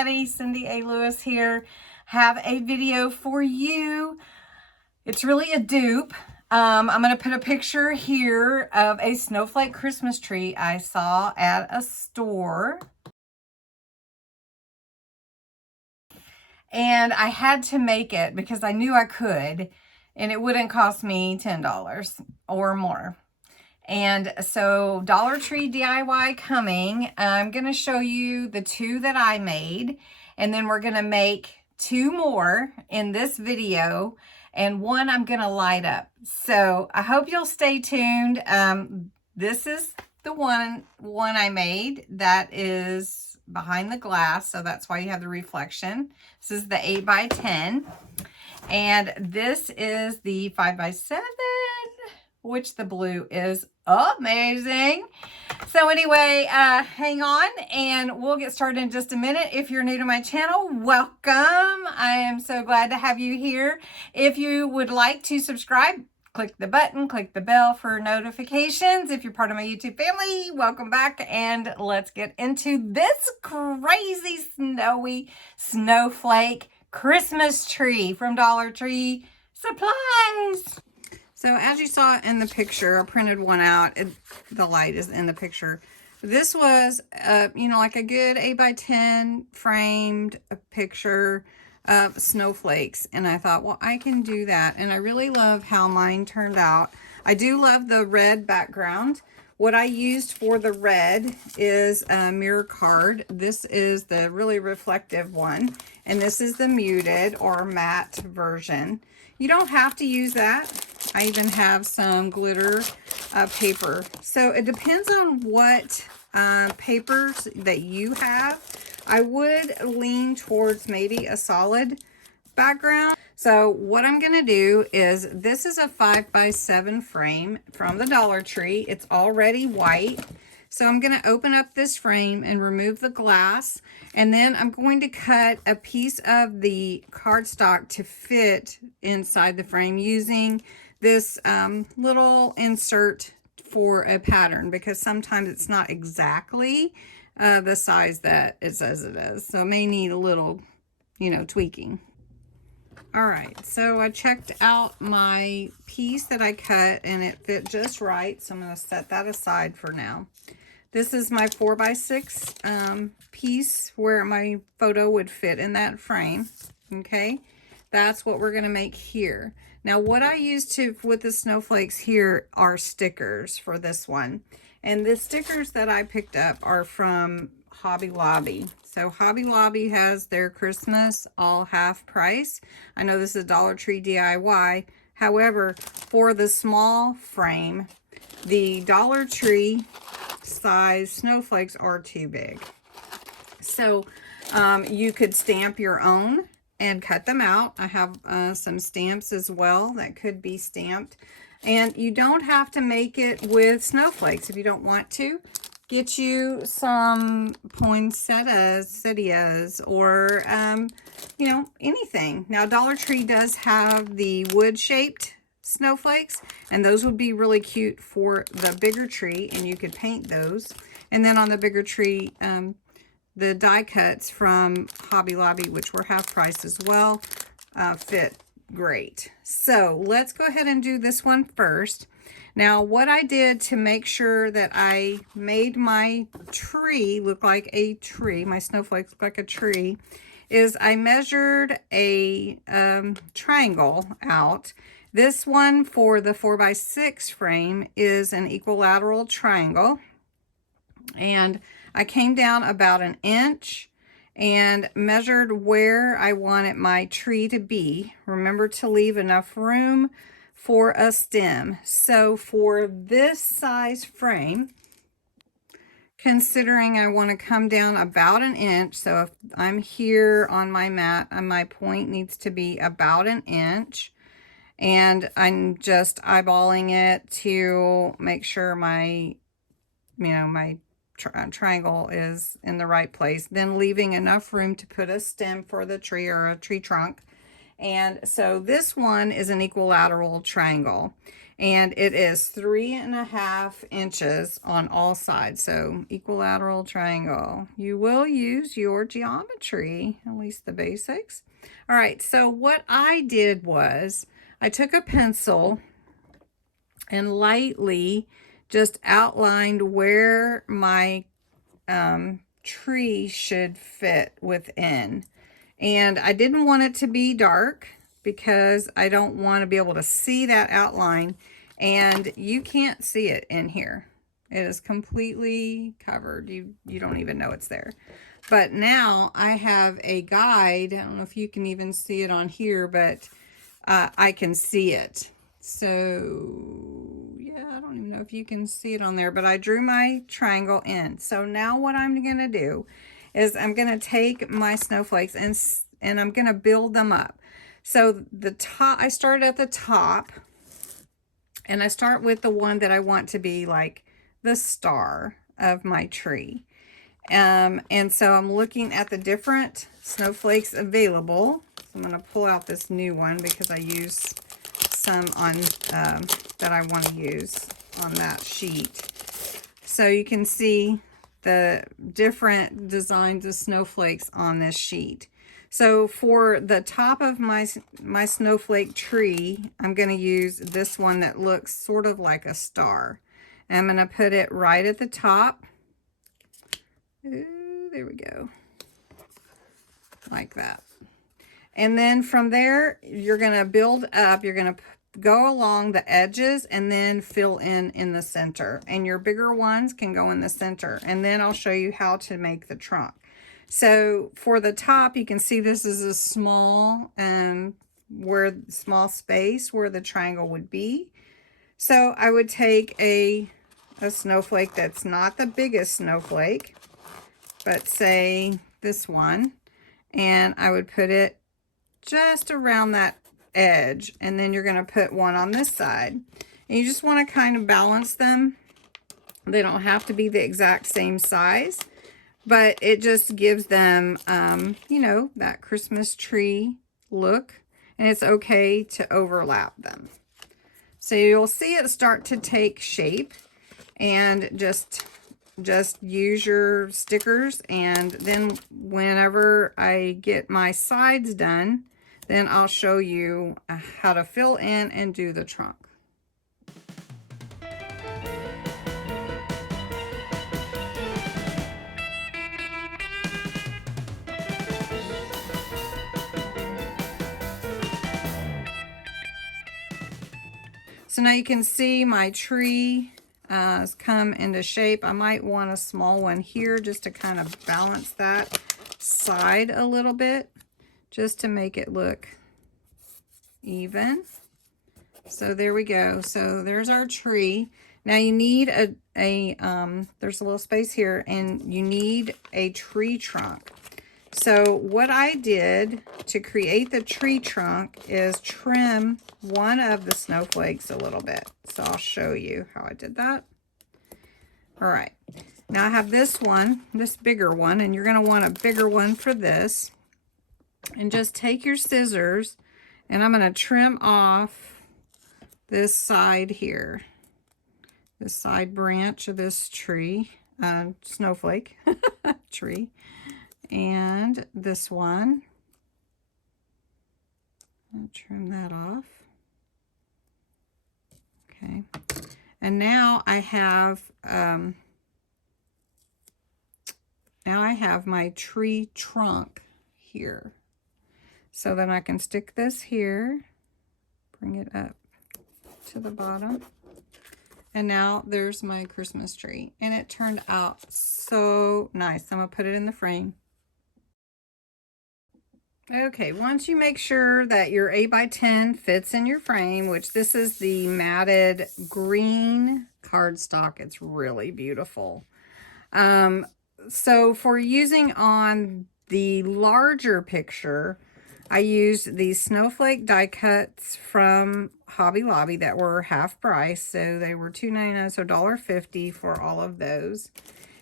everybody. Cindy A. Lewis here. Have a video for you. It's really a dupe. I'm going to put a picture here of a snowflake Christmas tree I saw at a store. And I had to make it because I knew I could, and it wouldn't cost me $10 or more. And so Dollar Tree DIY coming. I'm going to show you the two that I made, and then we're going to make two more in this video, and one I'm going to light up. So I hope you'll stay tuned. This is the one I made that is behind the glass, so that's why you have the reflection. This is the 8x10, and this is the 5x7, which the blue is amazing. So anyway, hang on and we'll get started in just a minute. If you're new to my channel, welcome. I am so glad to have you here. If you would like to subscribe, click the button, click the bell for notifications. If you're part of my YouTube family, welcome back, and let's get into this crazy snowy snowflake Christmas tree from Dollar Tree Supplies. So as you saw in the picture, I printed one out. The light is in the picture. This was, like a good 8x10 framed picture of snowflakes. And I thought, well, I can do that. And I really love how mine turned out. I do love the red background. What I used for the red is a mirror card. This is the really reflective one. And this is the muted or matte version. You don't have to use that. I even have some glitter paper. So it depends on what papers that you have. I would lean towards maybe a solid background. So what I'm going to do is, this is a 5x7 frame from the Dollar Tree. It's already white. So I'm going to open up this frame and remove the glass. And then I'm going to cut a piece of the cardstock to fit inside the frame using this little insert for a pattern, because sometimes it's not exactly the size that it says it is. So it may need a little, tweaking. All right, so I checked out my piece that I cut and it fit just right. So I'm going to set that aside for now. This is my 4x6 piece where my photo would fit in that frame. Okay, that's what we're going to make here. Now, what I used with the snowflakes here are stickers for this one. And the stickers that I picked up are from Hobby Lobby. So Hobby Lobby has their Christmas all half price. I know this is Dollar Tree DIY. However, for the small frame, the Dollar Tree size snowflakes are too big. So you could stamp your own and cut them out. I have some stamps as well that could be stamped. And you don't have to make it with snowflakes if you don't want to. Get you some poinsettias or, anything. Now, Dollar Tree does have the wood-shaped snowflakes, and those would be really cute for the bigger tree, and you could paint those. And then on the bigger tree, the die cuts from Hobby Lobby, which were half price as well, fit great. So let's go ahead and do this one first. Now, what I did to make sure that I made my tree look like a tree, my snowflakes look like a tree, is I measured a triangle out. This one for the 4x6 frame is an equilateral triangle. And I came down about 1 inch and measured where I wanted my tree to be. Remember to leave enough room for a stem. So for this size frame, considering I want to come down about 1 inch, so if I'm here on my mat and my point needs to be about 1 inch, and I'm just eyeballing it to make sure my, my triangle is in the right place, then leaving enough room to put a stem for the tree or a tree trunk. And so this one is an equilateral triangle, and it is 3.5 inches on all sides. So equilateral triangle. You will use your geometry, at least the basics. All right, so what I did was I took a pencil and lightly just outlined where my tree should fit within. And I didn't want it to be dark because I don't want to be able to see that outline, and you can't see it in here. It is completely covered. You don't even know it's there. But now I have a guide. I don't know if you can even see it on here, but I can see it. So yeah, I don't even know if you can see it on there, but I drew my triangle in. So now what I'm going to do is I'm going to take my snowflakes and I'm going to build them up. So the top, I start at the top, and I start with the one that I want to be like the star of my tree. And so I'm looking at the different snowflakes available. So I'm going to pull out this new one because I use some on that I want to use on that sheet. So you can see the different designs of snowflakes on this sheet. So for the top of my snowflake tree, I'm going to use this one that looks sort of like a star. And I'm going to put it right at the top. Ooh, there we go. Like that. And then from there, you're going to build up. You're going to go along the edges and then fill in the center. And your bigger ones can go in the center. And then I'll show you how to make the trunk. So for the top, you can see this is a small small space where the triangle would be. So I would take a snowflake that's not the biggest snowflake, but say this one, and I would put it just around that edge, and then you're going to put one on this side, and you just want to kind of balance them. They don't have to be the exact same size, but it just gives them you know, that Christmas tree look, and it's okay to overlap them. So you'll see it start to take shape, and just use your stickers, and then whenever I get my sides done, then I'll show you how to fill in and do the trunk. So now you can see my tree has come into shape. I might want a small one here just to kind of balance that side a little bit, just to make it look even. So there we go. So there's our tree. Now you need there's a little space here, and you need a tree trunk. So what I did to create the tree trunk is trim one of the snowflakes a little bit. So I'll show you how I did that. All right. Now I have this one, this bigger one, and you're going to want a bigger one for this. And just take your scissors, and I'm going to trim off this side here, this side branch of this tree, snowflake tree, and this one. I'll trim that off. Okay, and now I have my tree trunk here. So then I can stick this here, bring it up to the bottom, and now there's my Christmas tree, and it turned out so nice. I'm gonna put it in the frame. Okay, once you make sure that your 8x10 fits in your frame, which this is the matted green cardstock, it's really beautiful. So for using on the larger picture, I used these snowflake die cuts from Hobby Lobby that were half price. So they were $2.99, so $1.50 for all of those.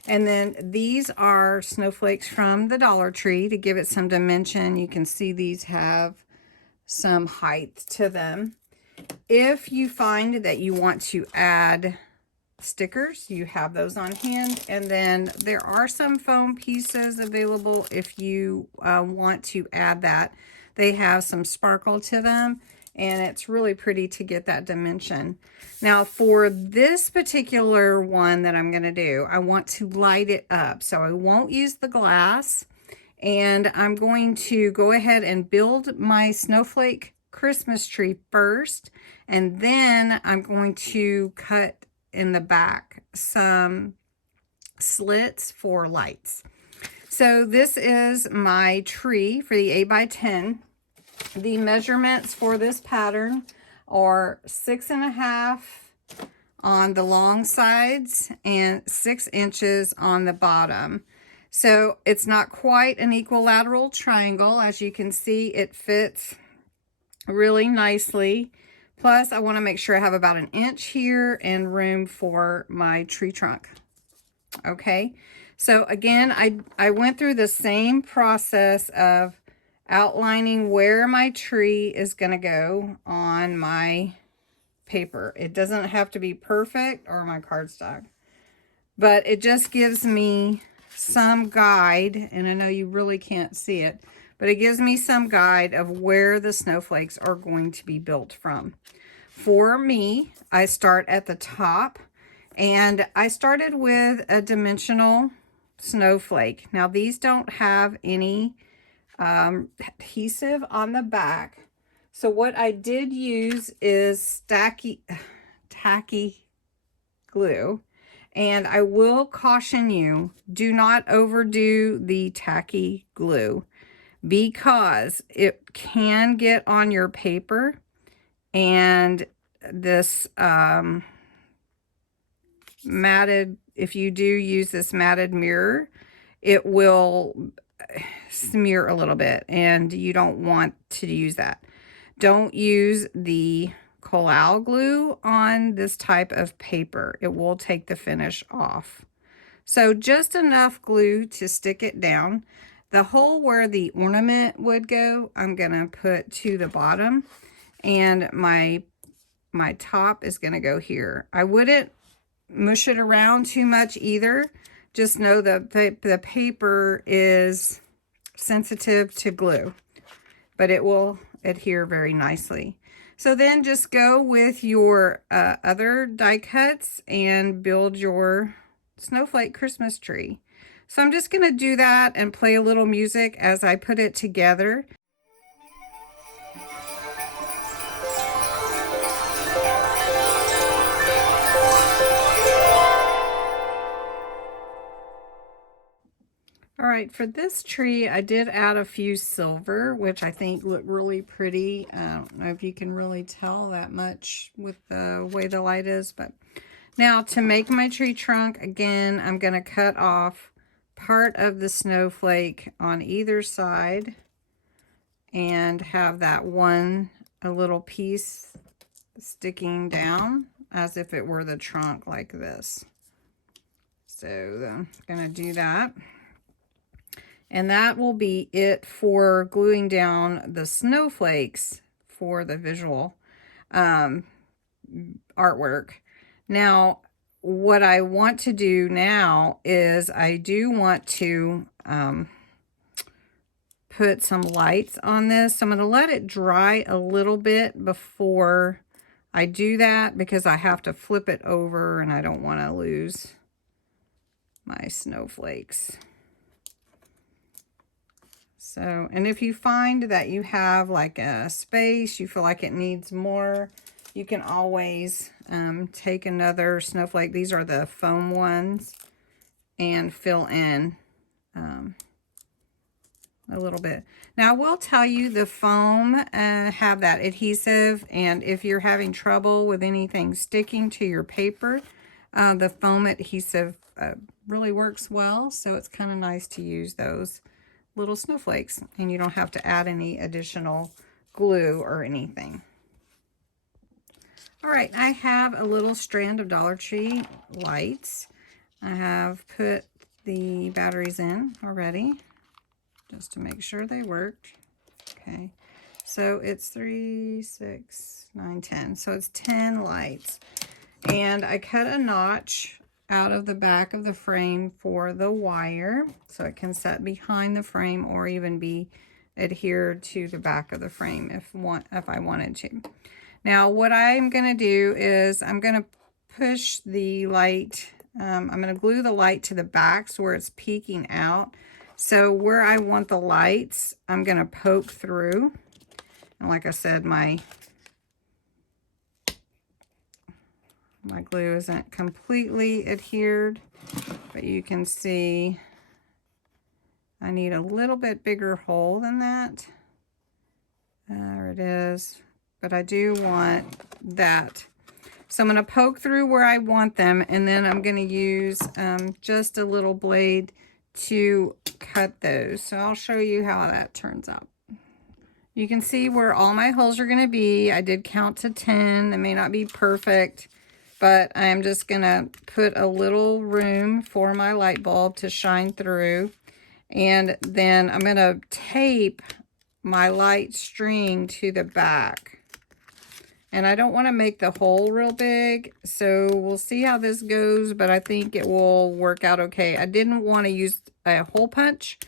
And then these are snowflakes from the Dollar Tree to give it some dimension. You can see these have some height to them. If you find that you want to add stickers, you have those on hand. And then there are some foam pieces available if you want to add that. They have some sparkle to them, and it's really pretty to get that dimension. Now for this particular one that I'm going to do, I want to light it up. So I won't use the glass, and I'm going to go ahead and build my snowflake Christmas tree first, and then I'm going to cut in the back some slits for lights. So this is my tree for the 8x10. The measurements for this pattern are 6.5 on the long sides and 6 inches on the bottom. So it's not quite an equilateral triangle. As you can see, it fits really nicely. Plus, I want to make sure I have about 1 inch here and room for my tree trunk. Okay, so again, I went through the same process of outlining where my tree is going to go on my paper. It doesn't have to be perfect or my cardstock, but it just gives me some guide, and I know you really can't see it, but it gives me some guide of where the snowflakes are going to be built from. For me, I start at the top, and I started with a dimensional snowflake. Now these don't have any adhesive on the back. So what I did use is tacky glue. And I will caution you, do not overdo the tacky glue because it can get on your paper, and this matted, if you do use this matted mirror, it will smear a little bit, and you don't want to use that. Don't use the collal glue on this type of paper. It will take the finish off. So just enough glue to stick it down. The hole where the ornament would go, I'm gonna put to the bottom, and my top is gonna go here. I wouldn't mush it around too much either. Just know that the paper is sensitive to glue, but it will adhere very nicely. So then just go with your other die cuts and build your snowflake Christmas tree. So I'm just going to do that and play a little music as I put it together. All right, for this tree, I did add a few silver, which I think look really pretty. I don't know if you can really tell that much with the way the light is, but now to make my tree trunk, again, I'm going to cut off part of the snowflake on either side and have that a little piece sticking down as if it were the trunk like this. So I'm going to do that. And that will be it for gluing down the snowflakes for the visual artwork. Now, what I want to do now is I do want to put some lights on this. So I'm going to let it dry a little bit before I do that, because I have to flip it over and I don't want to lose my snowflakes. So, and if you find that you have like a space, you feel like it needs more, you can always take another snowflake. These are the foam ones, and fill in a little bit. Now, I will tell you the foam have that adhesive, and if you're having trouble with anything sticking to your paper, the foam adhesive really works well. So it's kind of nice to use those little snowflakes, and you don't have to add any additional glue or anything. All right, I have a little strand of Dollar Tree lights. I have put the batteries in already just to make sure they worked. Okay, So it's 3, 6, 9, 10. So it's 10 lights. And I cut a notch out of the back of the frame for the wire, so it can set behind the frame or even be adhered to the back of the frame if I wanted to. Now what I'm going to do is I'm going to push the light, I'm going to glue the light to the back so where it's peeking out. So where I want the lights, I'm going to poke through. And like I said, my glue isn't completely adhered, but you can see I need a little bit bigger hole than that. There it is. But I do want that. So I'm going to poke through where I want them, and then I'm going to use just a little blade to cut those. So I'll show you how that turns out. You can see where all my holes are going to be. I did count to 10. They may not be perfect, but I'm just going to put a little room for my light bulb to shine through. And then I'm going to tape my light string to the back. And I don't want to make the hole real big, so we'll see how this goes, but I think it will work out okay. I didn't want to use a hole punch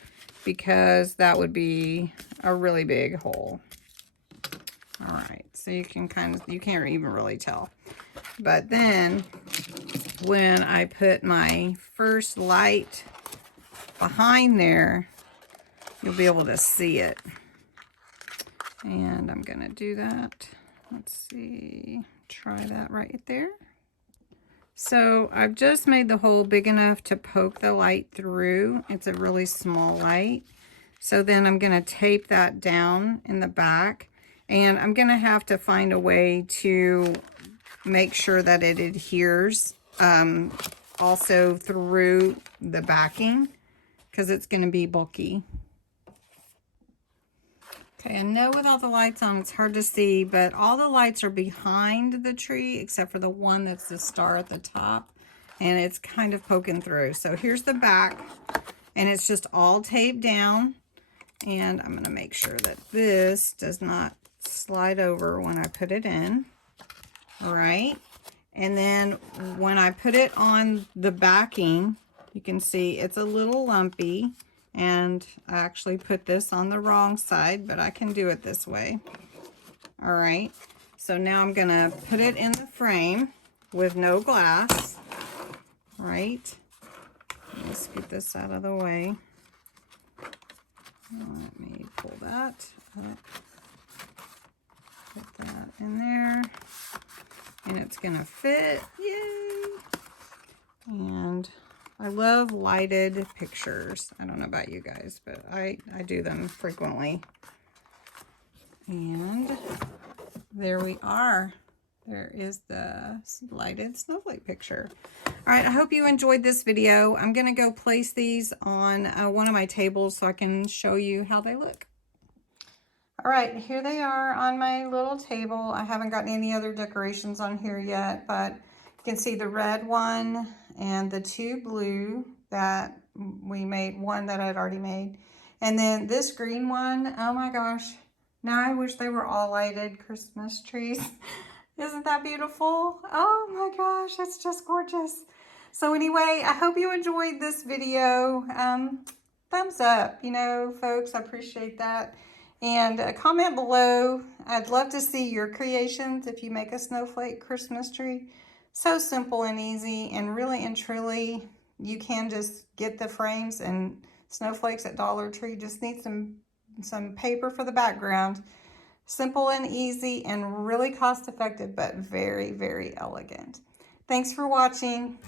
because that would be a really big hole. All right, so you can you can't even really tell. But then when I put my first light behind there, you'll be able to see it. And I'm gonna do that. Let's see, try that right there. So I've just made the hole big enough to poke the light through. It's a really small light. So then I'm gonna tape that down in the back, and I'm gonna have to find a way to make sure that it adheres also through the backing, because it's gonna be bulky. Okay, I know with all the lights on, it's hard to see, but all the lights are behind the tree except for the one that's the star at the top, and it's kind of poking through. So here's the back, and it's just all taped down, and I'm going to make sure that this does not slide over when I put it in. All right, and then when I put it on the backing, you can see it's a little lumpy. And I actually put this on the wrong side, but I can do it this way. All right, so now I'm gonna put it in the frame with no glass, right? Let's get this out of the way. Let me pull that up. Put that in there, and it's gonna fit, yay! And I love lighted pictures. I don't know about you guys, but I do them frequently. And there we are. There is the lighted snowflake picture. All right, I hope you enjoyed this video. I'm gonna go place these on one of my tables so I can show you how they look. All right, here they are on my little table. I haven't gotten any other decorations on here yet, but you can see the red one and the two blue that we made, one that I'd already made. And then this green one, oh my gosh, now I wish they were all lighted Christmas trees. Isn't that beautiful? Oh my gosh, it's just gorgeous. So anyway, I hope you enjoyed this video. Thumbs up, you know, folks, I appreciate that. And comment below. I'd love to see your creations if you make a snowflake Christmas tree. So simple and easy, and really and truly, you can just get the frames and snowflakes at Dollar Tree. Just need some paper for the background. Simple and easy and really cost effective, but very, very elegant. Thanks for watching.